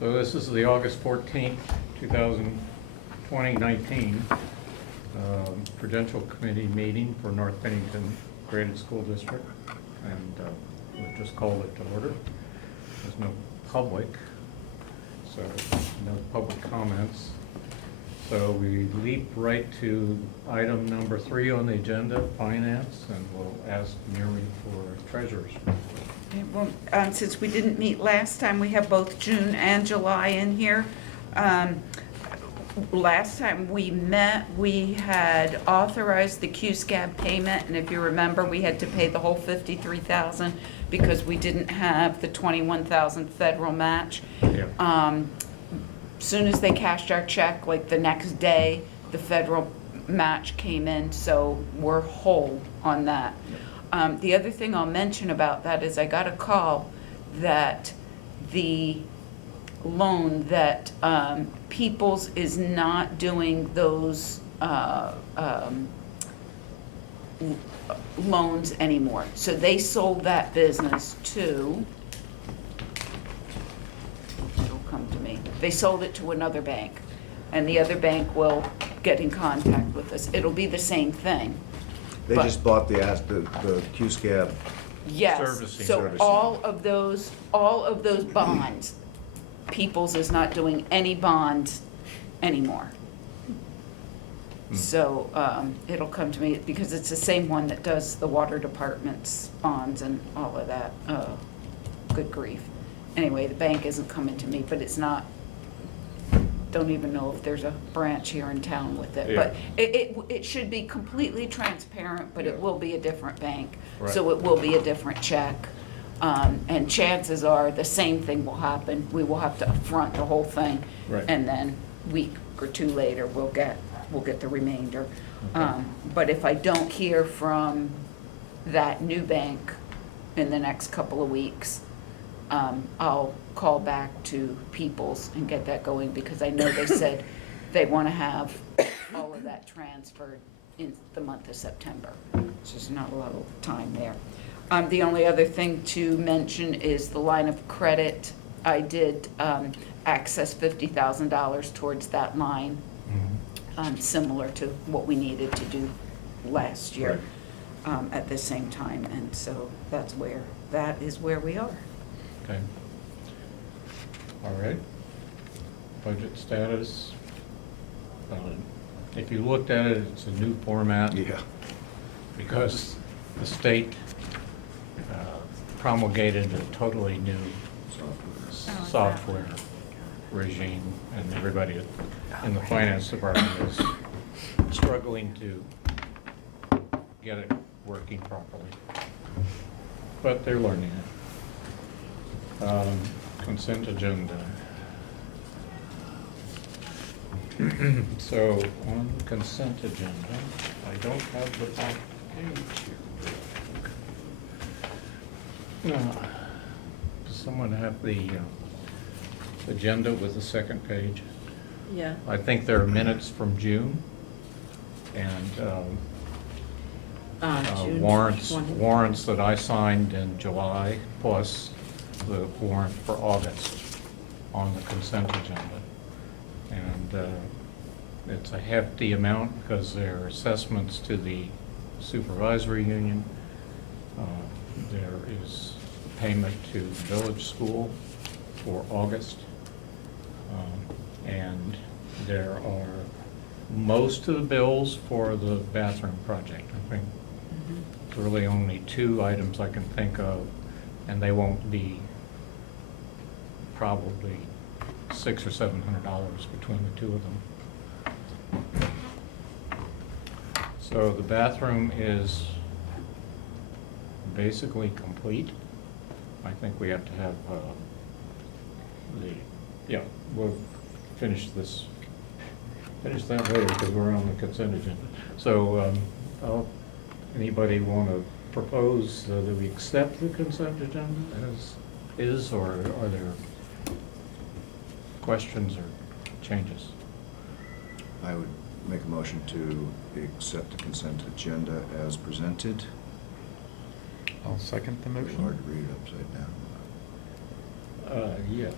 So this is the August 14th, 2019 Prudential Committee meeting for North Bennington Graded School District, and we'll just call it to order. There's no public, so no public comments. So we leap right to item number 3 on the agenda, finance, and we'll ask Mary for treasurer's report. Okay, well, since we didn't meet last time, we have both June and July in here. Last time we met, we had authorized the Q-SCAB payment, and if you remember, we had to pay the whole $53,000 because we didn't have the $21,000 federal match. Yeah. Soon as they cashed our check, like the next day, the federal match came in, so we're whole on that. The other thing I'll mention about that is I got a call that the loan that Peoples is not doing those loans anymore. So they sold that business to, it'll come to me, they sold it to another bank, and the other bank will get in contact with us. It'll be the same thing. They But- just bought the Q-SCAB. Yes, Servicing. so Servicing. all of those bonds, Peoples is not doing any bonds anymore. So, it'll come to me, because it's the same one that does the water department's bonds and all of that, good grief. Anyway, the bank isn't coming to me, but it's not, don't even know if there's a branch here in town with it. But it should be completely transparent, but it Yeah. will be a different bank. Right. So it will be a different check. And chances are the same thing will happen. We will have to upfront the whole thing. Right. And then a week or two later, we'll get the remainder. Okay. But if I don't hear from that new bank in the next couple of weeks, I'll call back to Peoples and get that going, because I know they said they want to have all of that transferred in the month of September. So there's not a lot of time there. The only other thing to mention is the line of credit. I did access $50,000 towards that line, similar to what we needed to do last year at the same time. And so that is where we are. Okay. All right. Budget status. If you looked at it, it's a new format. Yeah. Because the state promulgated a totally new software regime, and everybody in the finance department is struggling to get it working properly. But they're learning it. Consent agenda. So on the consent agenda, I don't have the back page here. Does someone have the agenda with the second page? Yeah. I think there are minutes from June and June warrants 20. that I signed in July, plus the warrant for August on the consent agenda. And it's a hefty amount because they're assessments to the supervisory union. There is payment to the village school for August. And there are most of the bills for the bathroom project. I think there's really only 2 items I can think of, and they won't be probably $600 or $700 between the 2 of them. So the bathroom is basically complete. I think we have to have we'll finish that later because we're on the consent agenda. So anybody want to propose that we accept the consent agenda as is, or are there questions or changes? I would make a motion to accept the consent agenda as presented. I'll second the It's motion. hard to read it upside down. Yeah.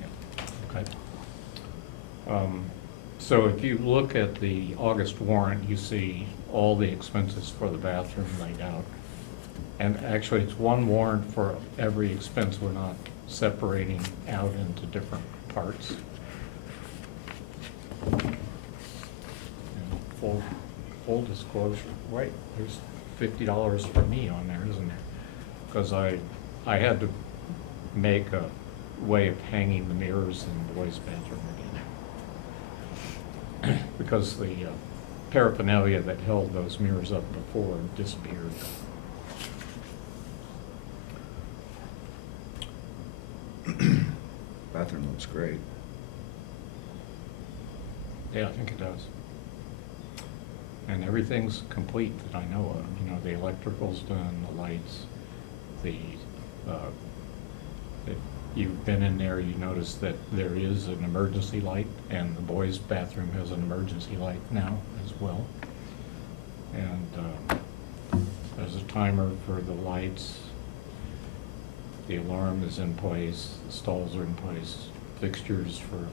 Yeah. Okay. So if you look at the August warrant, you see all the expenses for the bathroom laid out. And actually, it's one warrant for every expense. We're not separating out into different parts. And full disclosure, right, there's $50 for me on there, isn't there? Because I had to make a way of hanging the mirrors in the boys' bathroom again. Because the paraphernalia that held those mirrors up before disappeared. Bathroom looks great. Yeah, I think it does. And everything's complete that I know of. You know, the electrical's done, the lights, if you've been in there, you notice that there is an emergency light, and the boys' bathroom has an emergency light now as well. And there's a timer for the lights. The alarm is in place, the stalls are in place, fixtures for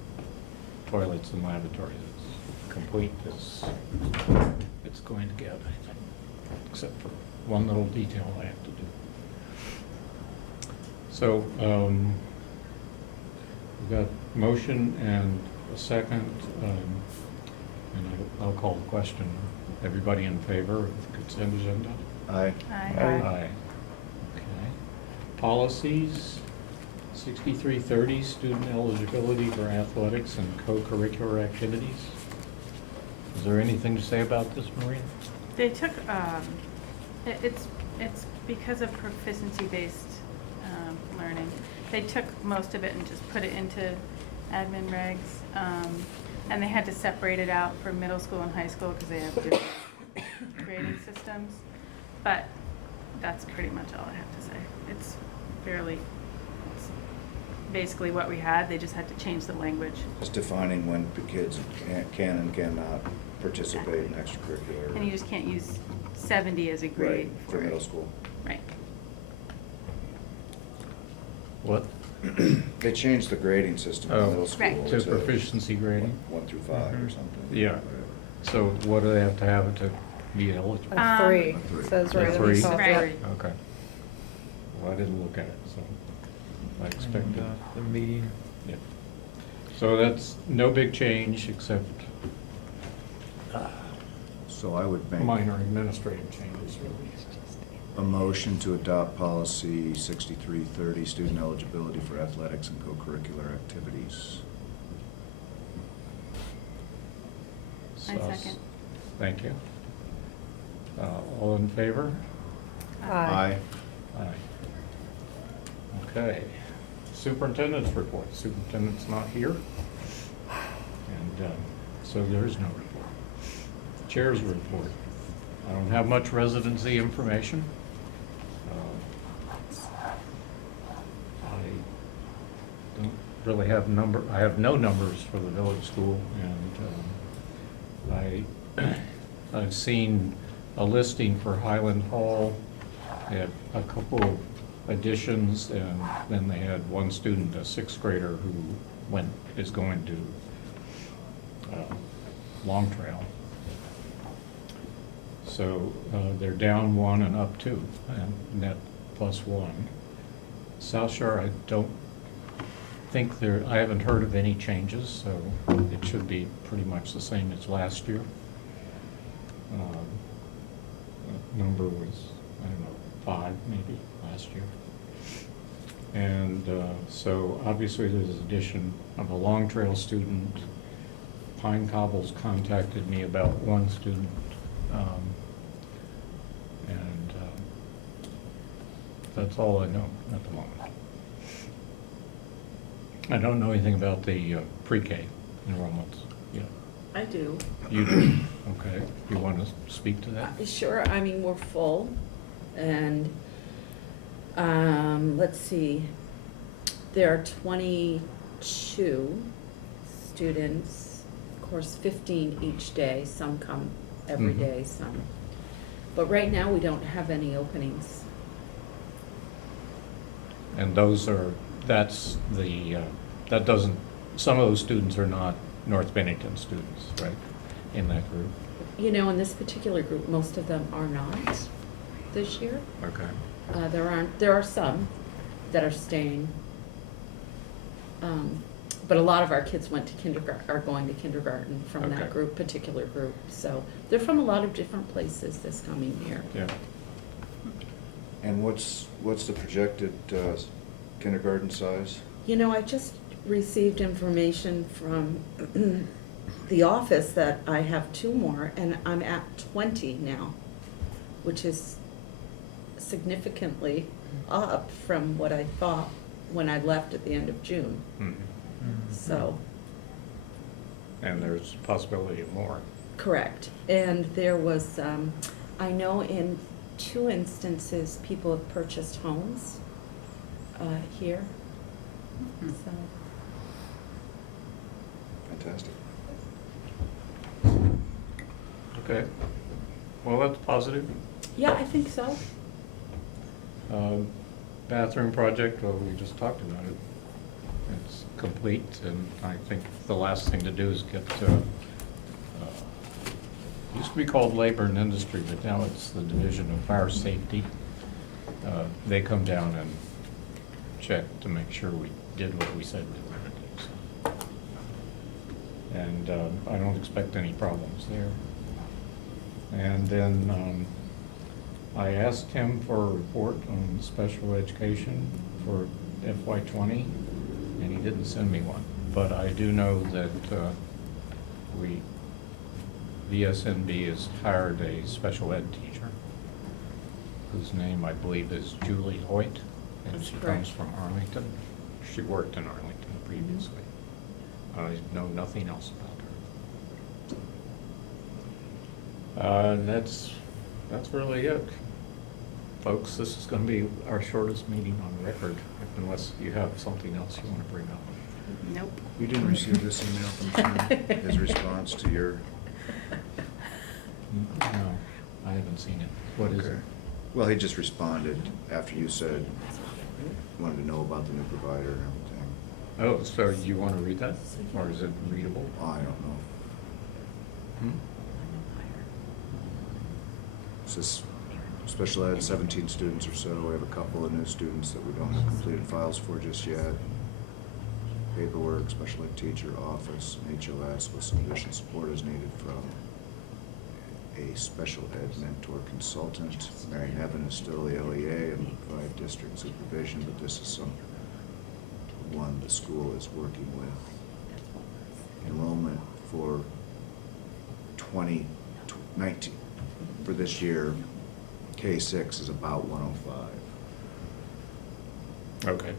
toilets and lavatories. It's complete as it's going to get, I think, except for one little detail I have to do. So, we've got motion and a second, and I'll call the question. Everybody in favor of the consent agenda? Aye. Aye. Okay. Policies, 6330, student eligibility for athletics and co-curricular activities. Is there anything to say about this, Maria? They took, it's because of proficiency-based learning. They took most of it and just put it into admin regs. And they had to separate it out for middle school and high school because they have different grading systems. But that's pretty much all I have to say. It's basically what we had. They just had to change the language. Just defining when the kids can and cannot participate in extracurricular. And you just can't use 70 as a grade Right, for middle school. Right. What? They changed the grading system in Oh, middle school. Right. To proficiency grading? 1 through 5 or Mhm. something. Yeah. So what do they have to have to be eligible? Um, A 3, A 3. says A right on 3? the top. Right. Yeah. Okay. Well, I didn't look at it, so I expected. The meeting. Yeah. So that's no big change except So I would make minor administrative changes, really. a motion to adopt policy 6330, student eligibility for athletics and co-curricular activities. I second. Thank you. All in favor? Aye. Aye. Okay. Superintendent's report. Superintendent's not here. And so there's no report. Chair's report. I don't have much residency information. I don't really have I have no numbers for the village school, and I've seen a listing for Highland Hall. They had a couple of additions, and then they had one student, a sixth grader, who is going to Long Trail. So they're down 1 and up 2, and net +1. South Shore, I don't think I haven't heard of any changes, so it should be pretty much the same as last year. Number was, I don't know, 5 maybe last year. And so obviously there's an addition of a Long Trail student. Pine Cobbles contacted me about one student. And that's all I know at the moment. I don't know anything about the pre-K enrollments yet. I do. You do? Okay. You want to speak to that? Sure, I mean, we're full, and, let's see, there are 22 students, of course, 15 each day, some come every Mhm. day, some. But right now, we don't have any openings. And those are, that doesn't some of those students are not North Bennington students, right, in that group? You know, in this particular group, most of them are not this year. Okay. There are some that are staying. But a lot of our kids went to kindergarten, are going to kindergarten from Okay. that group, particular group. So they're from a lot of different places this coming year. Yeah. And what's the projected kindergarten size? You know, I just received information from the office that I have 2 more, and I'm at 20 now, which is significantly up from what I thought when I left at the end of June. Mhm. So, And there's possibility of more. correct. And there was, I know in 2 instances, people have purchased homes here, Mhm. so. Fantastic. Okay. Well, that's positive. Yeah, I think so. Bathroom project, well, we just talked about it. It's complete, and I think the last thing to do is get, used to be called Labor and Industry, but now it's the Division of Fire Safety. They come down and check to make sure we did what we said we were gonna do, so. And I don't expect any problems there. And then I asked him for a report on special education for FY20, and he didn't send me one. But I do know that VSNB has hired a special ed teacher, whose name I believe is Julie Hoyt, and That's she correct. comes from Arlington. She worked in Arlington previously. I know nothing else about her. That's really it. Folks, this is gonna be our shortest meeting on record, unless you have something else you wanna bring up. Nope. You didn't receive this email from Tim, his response to your? No, I haven't seen it. What is it? Okay. Well, he just responded after you said, wanted to know about the new provider and everything. Oh, so you wanna read that, or is it readable? I don't know. Hmm? It's this special ed, 17 students or so. We have a couple of new students that we don't have completed files for just yet. Paperwork, special ed teacher, office, and HOS with some additional support is needed from a special ed mentor consultant. Mary Nevin is still the LEA and will provide district supervision, but this is one the school is working with. Enrollment for 2019, for this year, K-6 is about 105. Okay.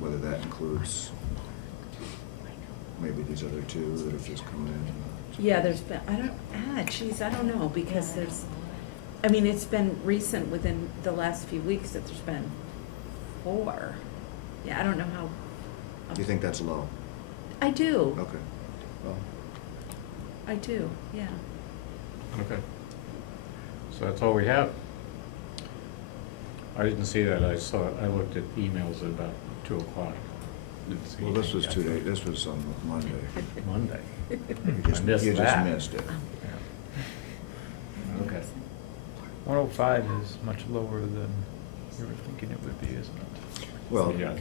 Whether that includes maybe these other 2 that have just come in. Yeah, there's been, I don't know, because it's been recent within the last few weeks that there's been 4. Yeah, I don't know how. Do you think that's low? I do, Okay, well, I do, yeah. Okay. So that's all we have. I didn't see that. I looked at emails at about 2 o'clock. Didn't see well, this was anything 2 yet. days, this was on Monday. Monday. You I just missed that. missed it. Yeah. Okay. 105 is much lower than you were thinking it would be, isn't it? Well, Yeah.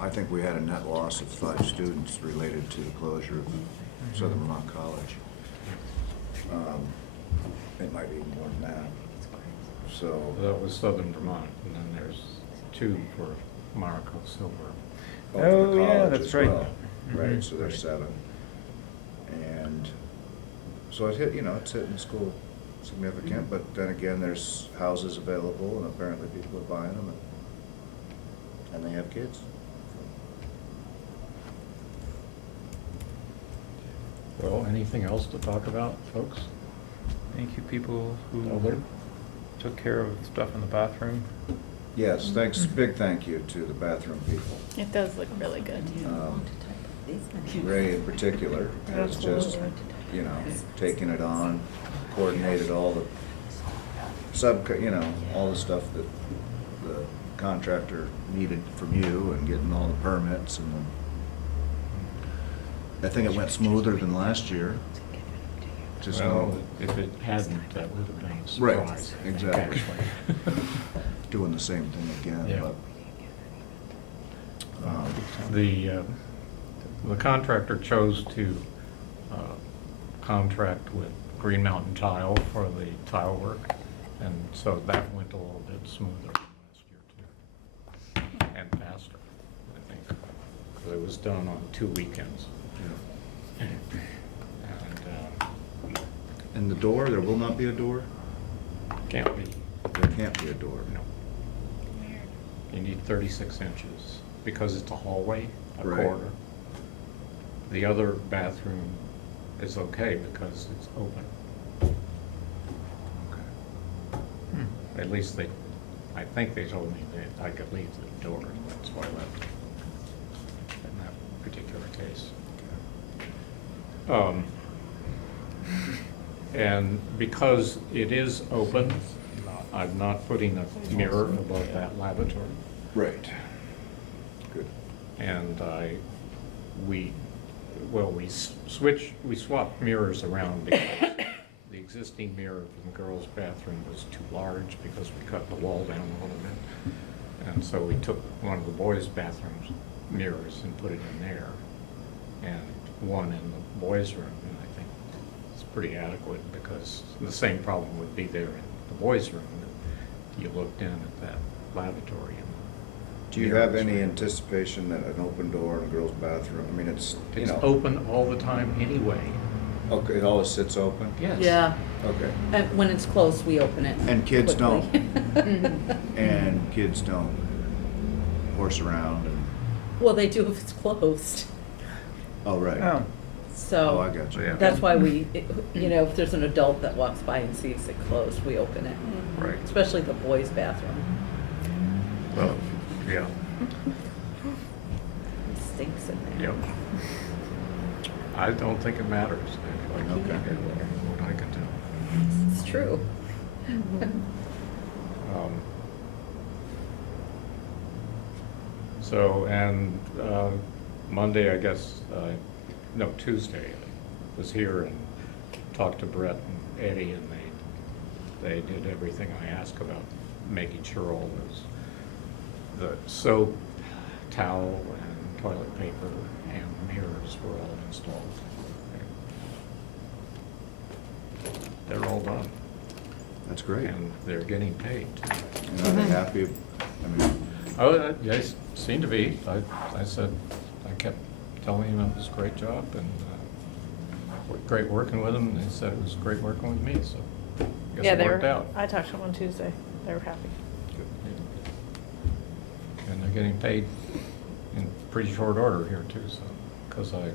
I think we had a net loss of 5 students related to the closure of Southern Vermont College. It might be more than that. So, That was Southern Vermont, and then there's 2 for Marco Silver. for Oh, the yeah, college that's as right. well. Right, Mhm. so there's 7. And so it's hitting the school significant, but then again, there's houses available and apparently people are buying them and they have kids. Well, anything else to talk about, folks? Thank you, people who Over. took care of stuff in the bathroom. Yes, thanks, big thank you to the bathroom people. It does look really good. Ray in particular has just, taken it on, coordinated all the all the stuff that the contractor needed from you and getting all the permits and I think it went smoother than last year. Just Well, if it hadn't, that would have been a Right, surprise. exactly. actually. doing the same thing again, Yeah. but. The contractor chose to contract with Green Mountain Tile for the tile work, and so that went a little bit smoother than last year too. And faster, I think, because it was done on 2 weekends. And, And the door, there will not be a door? can't be, There can't be a door. no. You need 36 inches, because it's a hallway, a Right. corridor. The other bathroom is okay because it's open. Okay. At least I think they told me that I could leave the door, that's why I left in that particular case. And because it is open, I'm not putting a mirror above that lavatory. Right. Good. And we swapped mirrors around because the existing mirror from the girls' bathroom was too large because we cut the wall down a little bit. And so we took one of the boys' bathrooms mirrors and put it in there, and one in the boys' room, and I think it's pretty adequate because the same problem would be there in the boys' room. You looked in at that lavatory. And Do you have any anticipation that an open door in a girl's bathroom, I mean, it's, you It's know. open all the time anyway. Okay, it always sits open? Yes. Yeah, Okay. and when it's closed, we open it. And kids don't. quickly. And kids don't horse around and, Well, they do if it's closed, oh, right. Oh, so. Oh, I got you. Yeah. That's why if there's an adult that walks by and sees it closed, we open it. Right. Especially the boys' bathroom. Well, yeah, It stinks in there. yep. I don't think it matters. Like, Pee Okay. everywhere. what I can tell. It's true. So, and Monday, I guess, no, Tuesday, I was here and talked to Brett and Eddie, and they did everything I asked about, making sure all the soap, towel, and toilet paper and mirrors were all installed. They're all done, That's great. and they're getting paid. And are they happy? I mean, Oh, they seem to be. I said, I kept telling him it was a great job and great working with him, and they said it was great working with me, so I guess Yeah, it they worked were, out. I talked to them on Tuesday. They were happy. And they're getting paid in pretty short order here too, so, because I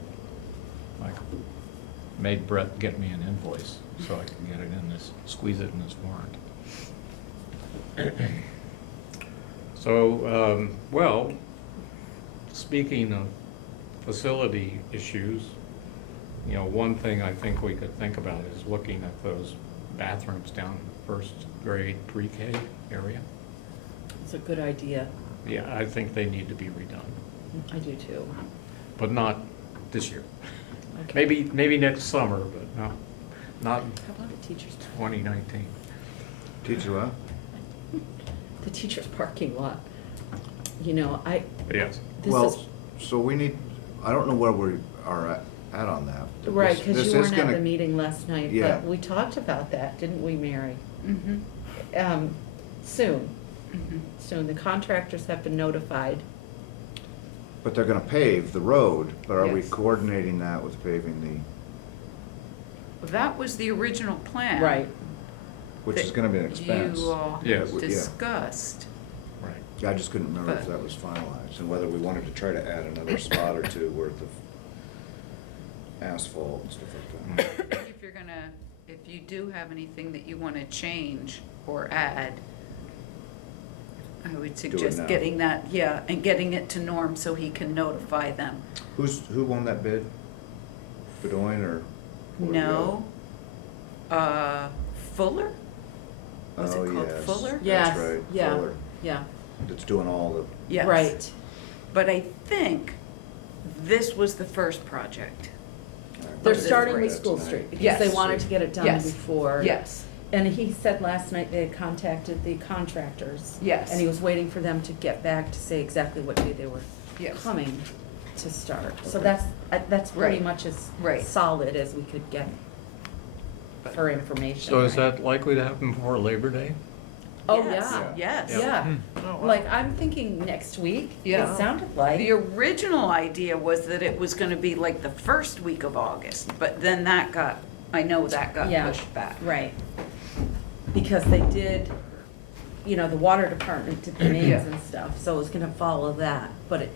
made Brett get me an invoice so I could get it in this, squeeze it in this warrant. So, well, speaking of facility issues, one thing I think we could think about is looking at those bathrooms down in the first grade pre-K area. It's a good idea. Yeah, I think they need to be redone, I do too. but not this year. Okay. Maybe next summer, but not How about the teachers' 2019. teacher what? the teachers' parking lot? Yes. This Well, is, so we need, I don't know where we are at on that. right, This- because this you is weren't at gonna- the meeting last night, Yeah. but we talked about that, didn't we, Mary? Mm-hmm. Soon, Mm-hmm. soon. The contractors have been notified. But they're gonna pave the road, but are we Yes. coordinating that with paving That was the original plan. Right. which is gonna be an expense? You all Yes. Yeah. discussed. Right. I just couldn't remember if But- that was finalized, and whether we wanted to try to add another spot or two worth of asphalt and stuff like that. If you do have anything that you want to change or add, I would it suggest now. getting that, yeah, and getting it to Norm so he can notify them. Who won that bid? Bedoin or? No. Fuller? Was it Oh, called yes. Fuller? Yes, That's right, yeah, Fuller. yeah. That's doing all the, Yes. Right. But I think this was the first project. They're of the starting three. with School Street because Yes. they wanted to get it done Yes. before. Yes, And he said last night they had contacted the contractors. Yes. And he was waiting for them to get back to say exactly what day they were Yes. coming to start. So Okay. that's pretty Right. much as Right. solid as we could get for information. So is that likely to happen before Labor Day? Oh, Yes. yeah. Yes. Yeah. Oh, wow. Like, I'm thinking next week. Yeah. It sounded like. The original idea was that it was gonna be like the first week of August, but then that got, I know that got Yeah. pushed back. Right. Because they did, the water department did the Yeah. names and stuff, so it was gonna follow that. But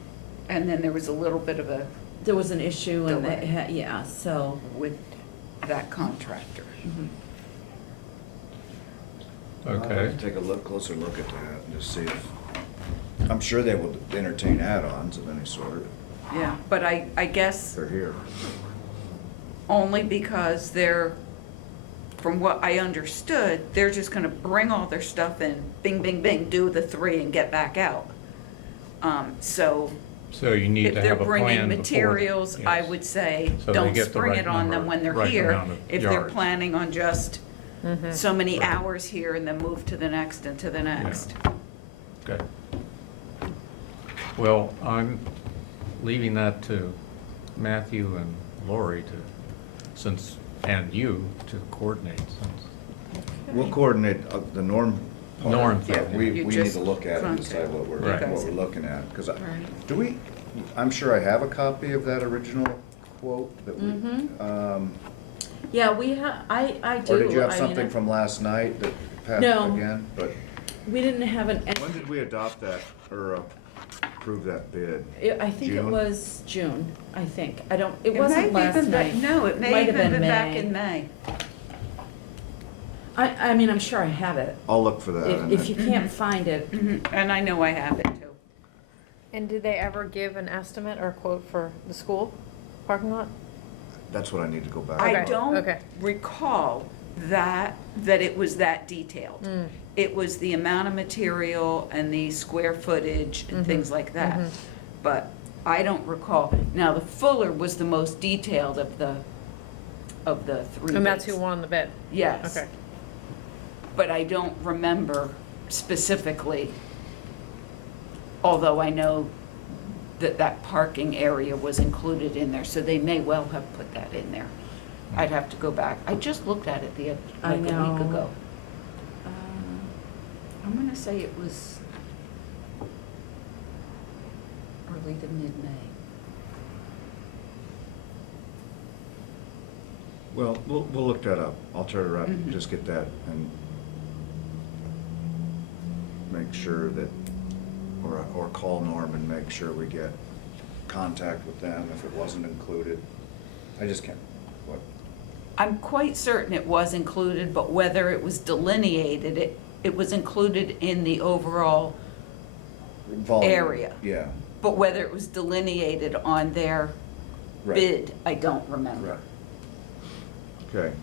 And then there was a little bit of a, there was an issue and Delay. yeah, so. with that contractor. mhm. I'd Okay. like to take a closer look at that and just see if, I'm sure they will entertain add-ons of any sort. Yeah, but I guess They're here. only because they're, from what I understood, they're just gonna bring all their stuff in, bing, bing, bing, do the three and get back out. So So you need if to they're have a plan bringing before. materials, I yes. would say, So they don't get the spring right it on them number, when they're right here. amount of If they're yards. planning on just Mhm. so many Right. hours here and then move to the next and to the next. Okay. Well, I'm leaving that to Matthew and Lori and you to coordinate since. We'll coordinate the norm part. Norm Yeah, thing. We you need just to look at it and contact decide what Right. we're looking at. Because Right. do we, I'm sure I have a copy of that original quote that we, Mhm. Yeah, we I do. or did you have I mean, something from last night that passed No. again? But We didn't have an. when did we adopt that or approve that bid? I think it June? was June, I think. I don't, it It wasn't might have last been back- night. No, it may Might have been back in May. I mean, I'm sure I have it. I'll look for that. and If you then- can't find it, Mhm, and I know I have it too. And did they ever give an estimate or quote for the school parking lot? That's what I need to go back. I Okay, don't okay. recall that it was that detailed. Mm. It was the amount of material and the square footage and Mhm, things like that. mhm. But I don't recall. Now, the Fuller was the most detailed of the three And that's bids. who won the bid? Yes. Okay. But I don't remember specifically, although I know that parking area was included in there, so they may well have put that in there. I'd have to go back. I just looked at it I like a week know. ago. I'm gonna say it was early to mid-May. Well, we'll look that up. I'll try to Mhm. just get that and make sure that, or call Norm and make sure we get contact with them if it wasn't included. I just can't, what, I'm quite certain it was included, but whether it was delineated, it was included in the overall, volume. Area. Yeah, but whether it was delineated on their right. bid, I don't remember. Right. Okay.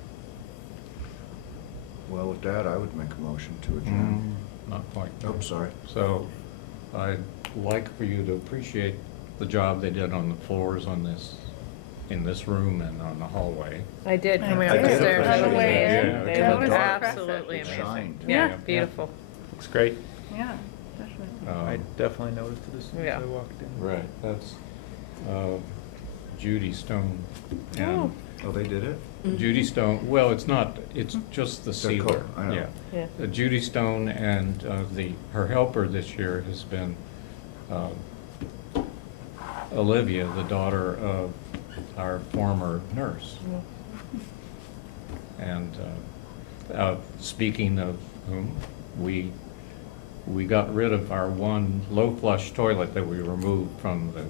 Well, with that, I would make a motion to adjourn. Not quite. Oops, sorry. So I'd like for you to appreciate the job they did on the floors in this room and on the hallway. I did coming I up the did stairs. appreciate On the way that. in, Yeah, they it looked was absolutely It amazing. shined. Yeah, Yeah. beautiful. Looks great. Yeah, definitely. I definitely noticed it as soon as Yeah. I walked in. Right, that's Judy Stone. Oh. And Oh, they did it? Judy Stone, well, it's not, it's just the The sealer. coat, I know. Yeah. Yeah. Judy Stone and her helper this year has been Olivia, the daughter of our former nurse. And speaking of whom, we got rid of our one low flush toilet that we removed from the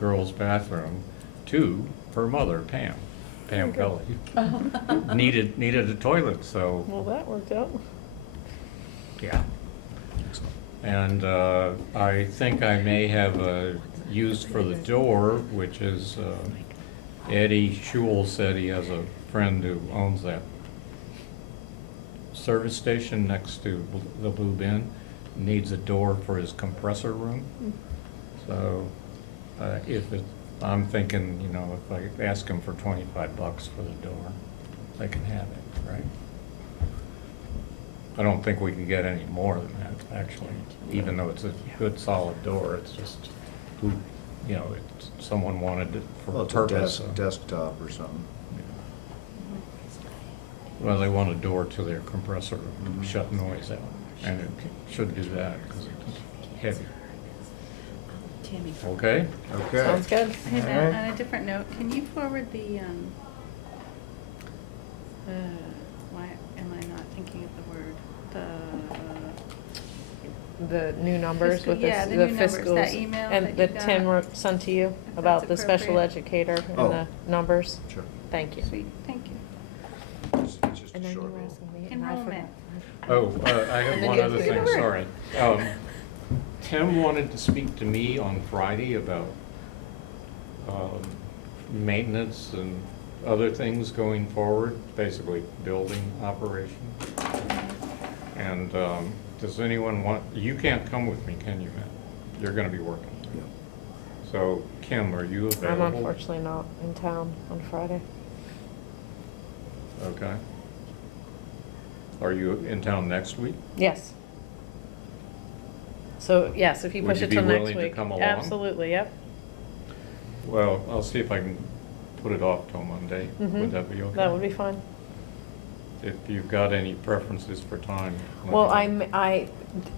girls' bathroom to her mother, Pam Kelly. Needed a toilet, so, Well, that worked out. yeah. And I think I may have a use for the door, which is Eddie Schul said he has a friend who owns that service station next to the Blue Bin, needs a door for his compressor room. So if I'm thinking, you know, if I ask them for $25 for the door, they can have it, right? I don't think we can get any more than that, actually, even though it's a good solid door, it's just, who, you know, it's, someone wanted it for Well, a it's a purpose. desktop or something. Well, they want a door to their compressor to Mhm. shut noise out, and it should do that, because it's heavy. Tammy. Okay? Okay. Sounds good. Hey, All Matt, right. on a different note, can you forward the, why am I not thinking of the word? The new numbers Fiscal- with the yeah, s- the the new numbers, fiscals. that email And that that you Tim got. wrote- sent to you If about that's the special appropriate. educator and Oh. the numbers. Sure. Thank you. Sweet, thank you. It's just And a then you short were rule. asking me, and I Enrollment. forgot. Oh, I have And then one you other have to thing, do the sorry. Tim wanted to speak to me on Friday about maintenance and other things going forward, basically building operation. And does anyone want, you can't come with me, can you, Matt? You're gonna be working. Yeah. So, Kim, are you I'm available? unfortunately not in town on Friday. Okay. Are you in town next week? Yes. So, yes, if you Would push you it be till next willing to week. come along? Absolutely, yep. Well, I'll see if I can put it off till Monday. Mhm. Would that be okay? That would be fine. If you've got any preferences for time. let me Well, know. I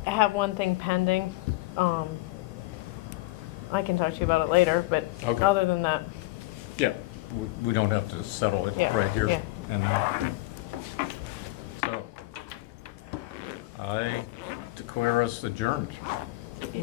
have one thing pending. I can talk to you about it later, but Okay. other than that, Yeah, we don't have to settle it Yeah, right here yeah. and now. So, I declare us adjourned. all right.